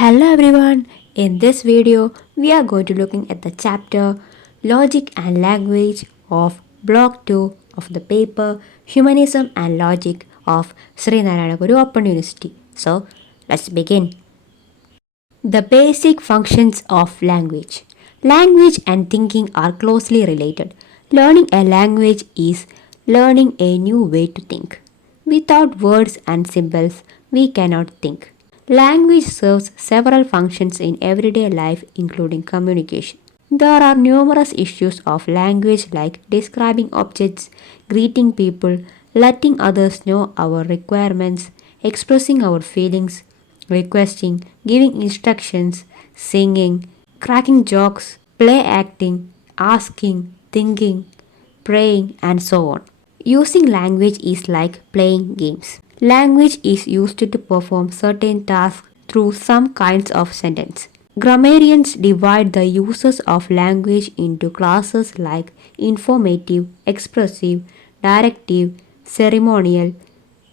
Hello everyone, in this video we are going to looking at the chapter Logic and Language of Block 2 of the paper Humanism and Logic of Sri Narayana Guru Open University. So let's begin. The basic functions of language. Language and thinking are closely related. Learning a language is learning a new way to think. Without words and symbols, we cannot think. Language serves several functions in everyday life, including communication. There are numerous issues of language like describing objects, greeting people, letting others know our requirements, expressing our feelings, requesting, giving instructions, singing, cracking jokes, play acting, asking, thinking, praying, and so on. Using language is like playing games. Language is used to perform certain tasks through some kinds of sentence. Grammarians divide the uses of language into classes like informative, expressive, directive, ceremonial,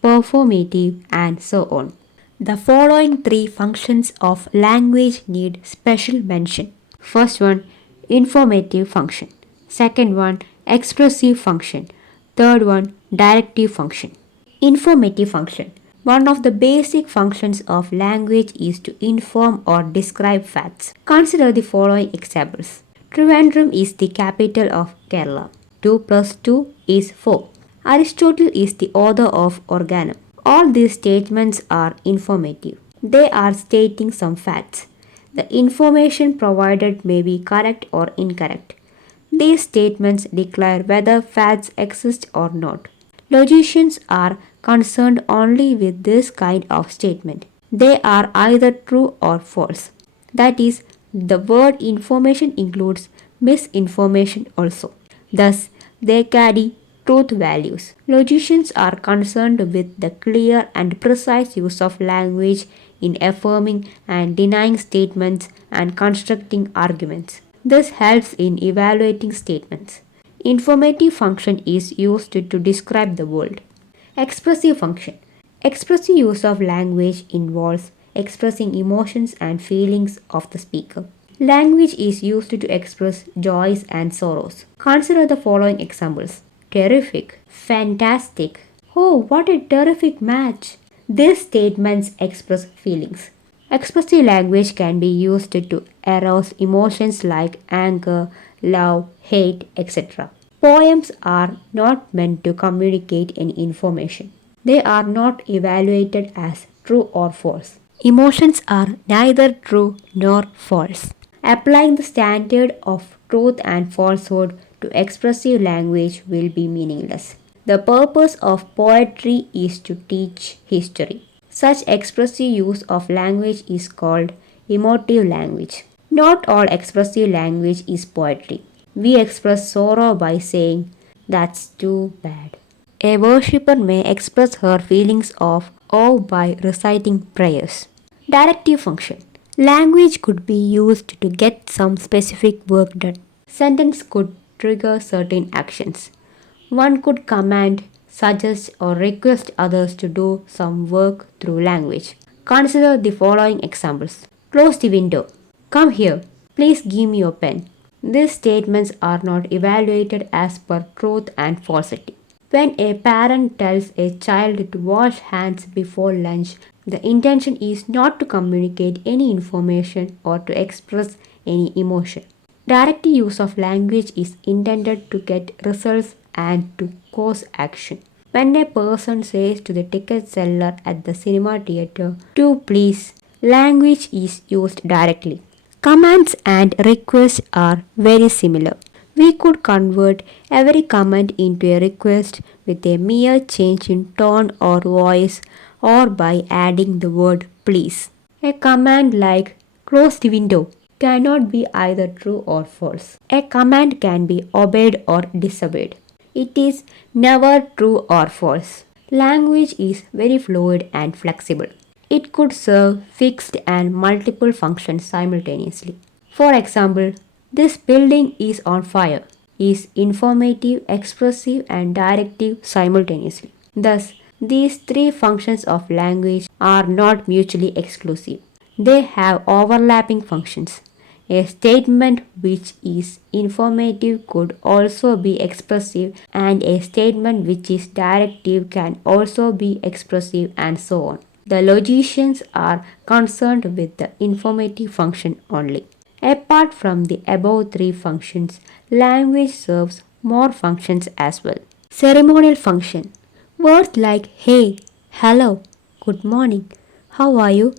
performative, and so on. The following three functions of language need special mention. First one, informative function. Second one, expressive function. Third one, directive function. Informative function. One of the basic functions of language is to inform or describe facts. Consider the following examples. Trivandrum is the capital of Kerala. 2 plus 2 is 4. Aristotle is the author of Organum. All these statements are informative. They are stating some facts. The information provided may be correct or incorrect. These statements declare whether facts exist or not. Logicians are concerned only with this kind of statement. They are either true or false. That is, the word information includes misinformation also. Thus, they carry truth values. Logicians are concerned with the clear and precise use of language in affirming and denying statements and constructing arguments. This helps in evaluating statements. Informative function is used to describe the world. Expressive function. Expressive use of language involves expressing emotions and feelings of the speaker. Language is used to express joys and sorrows. Consider the following examples. Terrific, fantastic. Oh, what a terrific match. These statements express feelings. Expressive language can be used to arouse emotions like anger, love, hate, etc. Poems are not meant to communicate any information. They are not evaluated as true or false. Emotions are neither true nor false. Applying the standard of truth and falsehood to expressive language will be meaningless. The purpose of poetry is to teach history. Such expressive use of language is called emotive language. Not all expressive language is poetry. We express sorrow by saying, "That's too bad." A worshipper may express her feelings of awe by reciting prayers. Directive function. Language could be used to get some specific work done. Sentence could trigger certain actions. One could command, suggest, or request others to do some work through language. Consider the following examples. Close the window. Come here. Please give me your pen. These statements are not evaluated as per truth and falsity. When a parent tells a child to wash hands before lunch, the intention is not to communicate any information or to express any emotion. Directive use of language is intended to get results and to cause action. When a person says to the ticket seller at the cinema theater, "To please," language is used directly. Commands and requests are very similar. We could convert every command into a request with a mere change in tone or voice or by adding the word please. A command like "close the window" cannot be either true or false. A command can be obeyed or disobeyed. It is never true or false. Language is very fluid and flexible. It could serve fixed and multiple functions simultaneously. For example, "This building is on fire" is informative, expressive, and directive simultaneously. Thus, these three functions of language are not mutually exclusive. They have overlapping functions. A statement which is informative could also be expressive, and a statement which is directive can also be expressive, and so on. The logicians are concerned with the informative function only. Apart from the above three functions, language serves more functions as well. Ceremonial function. Words like hey, hello, good morning, how are you,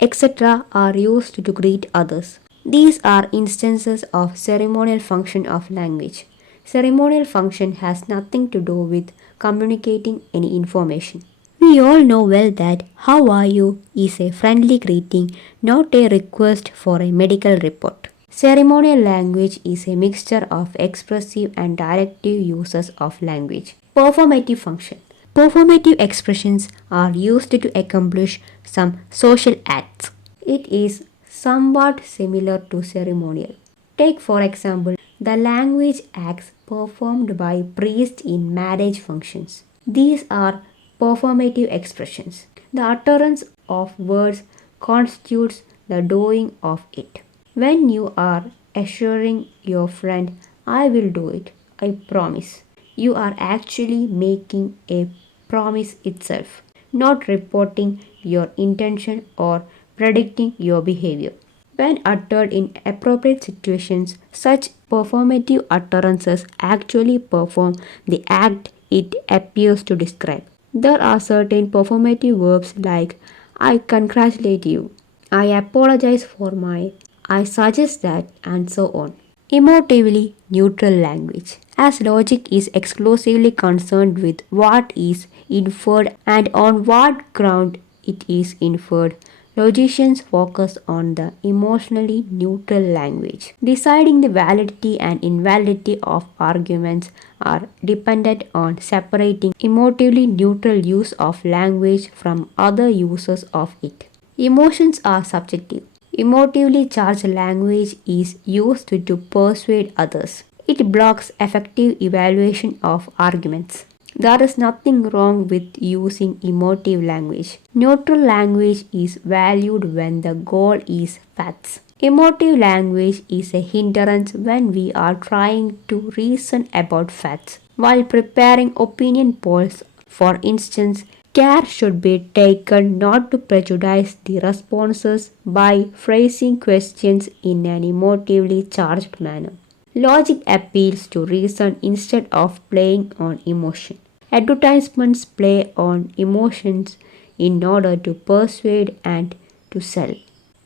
etc. are used to greet others. These are instances of ceremonial function of language. Ceremonial function has nothing to do with communicating any information. We all know well that how are you is a friendly greeting, not a request for a medical report. Ceremonial language is a mixture of expressive and directive uses of language. Performative function. Performative expressions are used to accomplish some social acts. It is somewhat similar to ceremonial. Take for example the language acts performed by priests in marriage functions. These are performative expressions. The utterance of words constitutes the doing of it. When you are assuring your friend, I will do it, I promise, you are actually making a promise itself, not reporting your intention or predicting your behavior. When uttered in appropriate situations, such performative utterances actually perform the act it appears to describe. There are certain performative verbs like I congratulate you, I apologize for my, I suggest that, and so on. Emotively neutral language. As logic is exclusively concerned with what is inferred and on what ground it is inferred, logicians focus on the emotionally neutral language. Deciding the validity and invalidity of arguments are dependent on separating emotively neutral use of language from other uses of it. Emotions are subjective. Emotively charged language is used to persuade others. It blocks effective evaluation of arguments. There is nothing wrong with using emotive language. Neutral language is valued when the goal is facts. Emotive language is a hindrance when we are trying to reason about facts. While preparing opinion polls, for instance, care should be taken not to prejudice the responses by phrasing questions in an emotively charged manner. Logic appeals to reason instead of playing on emotion. Advertisements play on emotions in order to persuade and to sell.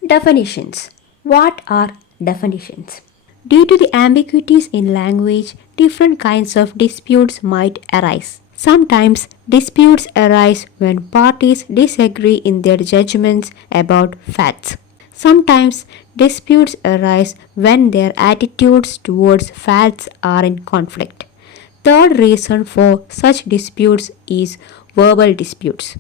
Definitions. What are definitions? Due to the ambiguities in language, different kinds of disputes might arise. Sometimes disputes arise when parties disagree in their judgments about facts. Sometimes disputes arise when their attitudes towards facts are in conflict. Third reason for such disputes is verbal disputes.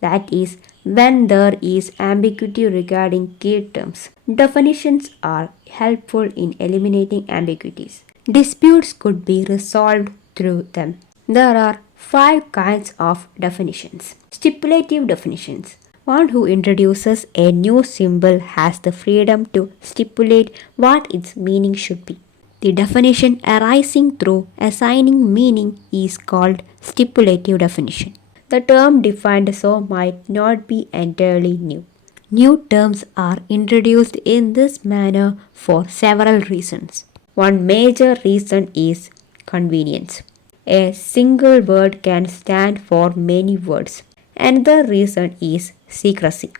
That is, when there is ambiguity regarding key terms. Definitions are helpful in eliminating ambiguities. Disputes could be resolved through them. There are five kinds of definitions. Stipulative definitions. One who introduces a new symbol has the freedom to stipulate what its meaning should be. The definition arising through assigning meaning is called stipulative definition. The term defined so might not be entirely new. New terms are introduced in this manner for several reasons. One major reason is convenience. A single word can stand for many words. Another reason is secrecy.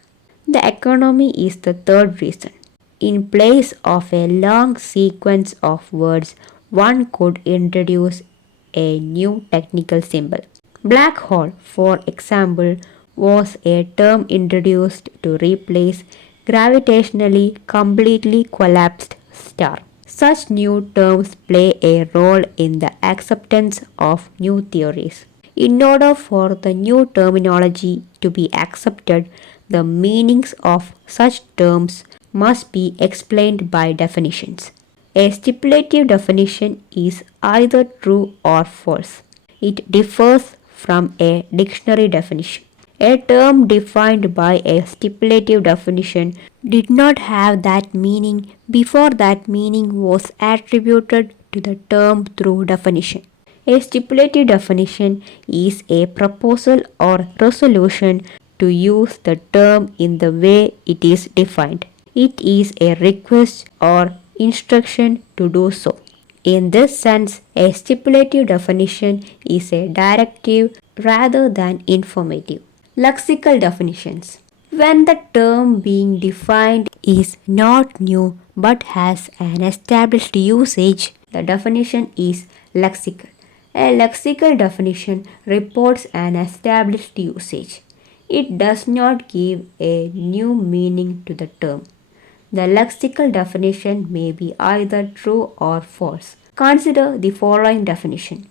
The economy is the third reason. In place of a long sequence of words, one could introduce a new technical symbol. Black hole, for example, was a term introduced to replace gravitationally completely collapsed star. Such new terms play a role in the acceptance of new theories. In order for the new terminology to be accepted, the meanings of such terms must be explained by definitions. A stipulative definition is either true or false. It differs from a dictionary definition. A term defined by a stipulative definition did not have that meaning before that meaning was attributed to the term through definition. A stipulative definition is a proposal or resolution to use the term in the way it is defined. It is a request or instruction to do so. In this sense, a stipulative definition is a directive rather than informative. Lexical definitions. When the term being defined is not new but has an established usage, the definition is lexical. A lexical definition reports an established usage. It does not give a new meaning to the term. The lexical definition may be either true or false. Consider the following definition.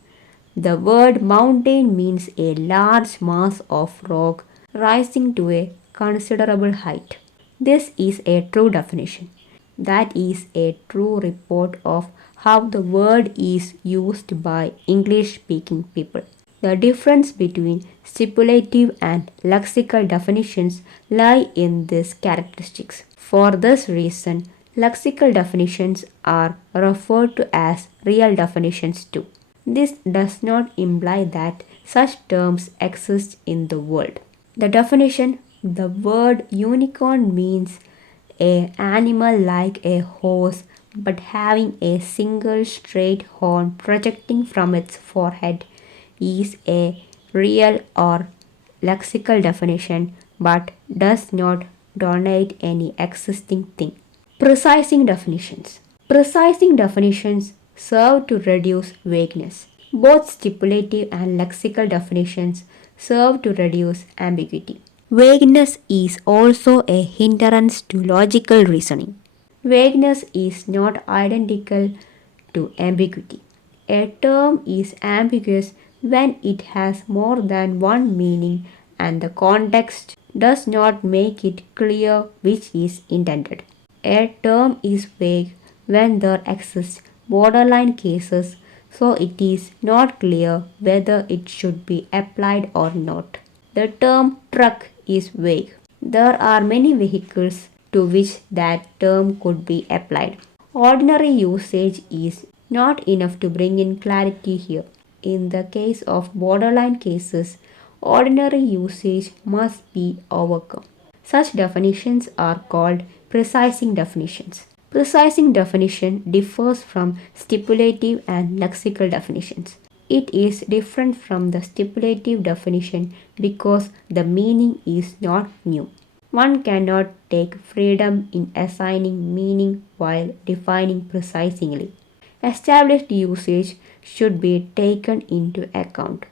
The word mountain means a large mass of rock rising to a considerable height. This is a true definition. That is a true report of how the word is used by English speaking people. The difference between stipulative and lexical definitions lie in these characteristics. For this reason, lexical definitions are referred to as real definitions too. This does not imply that such terms exist in the world. The definition, the word unicorn means a animal like a horse but having a single straight horn projecting from its forehead is a real or lexical definition but does not denote any existing thing. Precising definitions. Precising definitions serve to reduce vagueness. Both stipulative and lexical definitions serve to reduce ambiguity. Vagueness is also a hindrance to logical reasoning. Vagueness is not identical to ambiguity. A term is ambiguous when it has more than one meaning and the context does not make it clear which is intended. A term is vague when there exist borderline cases, so it is not clear whether it should be applied or not. The term truck is vague. There are many vehicles to which that term could be applied. Ordinary usage is not enough to bring in clarity here. In the case of borderline cases, ordinary usage must be overcome. Such definitions are called precising definitions. Precising definition differs from stipulative and lexical definitions. It is different from the stipulative definition because the meaning is not new. One cannot take freedom in assigning meaning while defining precisely. Established usage should be taken into account.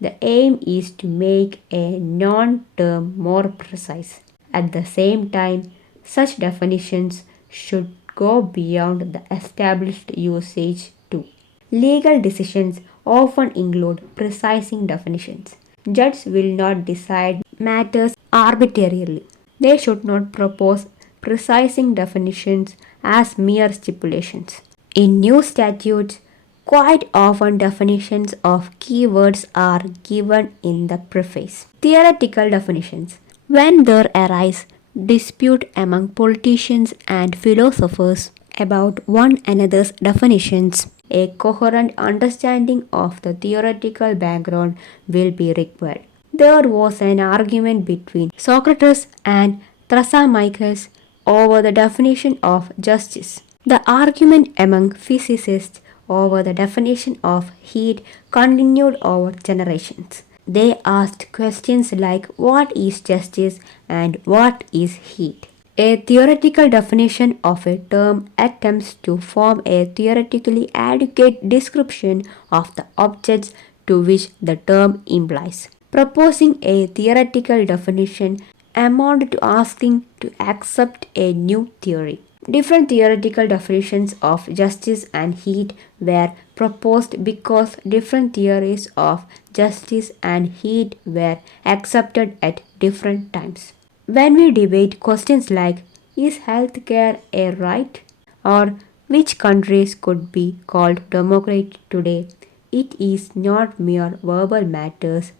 The aim is to make a known term more precise. At the same time, such definitions should go beyond the established usage too. Legal decisions often include precising definitions. Judges will not decide matters arbitrarily. They should not propose precising definitions as mere stipulations. In new statutes, quite often definitions of keywords are given in the preface. Theoretical definitions. When there arise dispute among politicians and philosophers about one another's definitions, a coherent understanding of the theoretical background will be required. There was an argument between Socrates and Thrasymachus over the definition of justice. The argument among physicists over the definition of heat continued over generations. They asked questions like what is justice and what is heat. A theoretical definition of a term attempts to form a theoretically adequate description of the objects to which the term implies. Proposing a theoretical definition amounted to asking to accept a new theory. Different theoretical definitions of justice and heat were proposed because different theories of justice and heat were accepted at different times. When we debate questions like is healthcare a right or which countries could be called democratic today, it is not mere verbal matters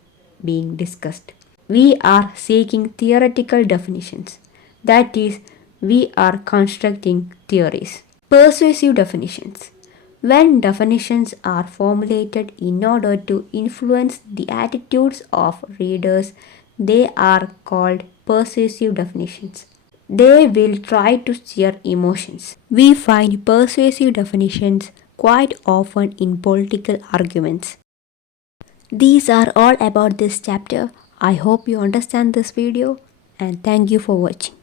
being discussed. We are seeking theoretical definitions. That is, we are constructing theories. Persuasive definitions. When definitions are formulated in order to influence the attitudes of readers, they are called persuasive definitions. They will try to steer emotions. We find persuasive definitions quite often in political arguments. These are all about this chapter. I hope you understand this video and thank you for watching.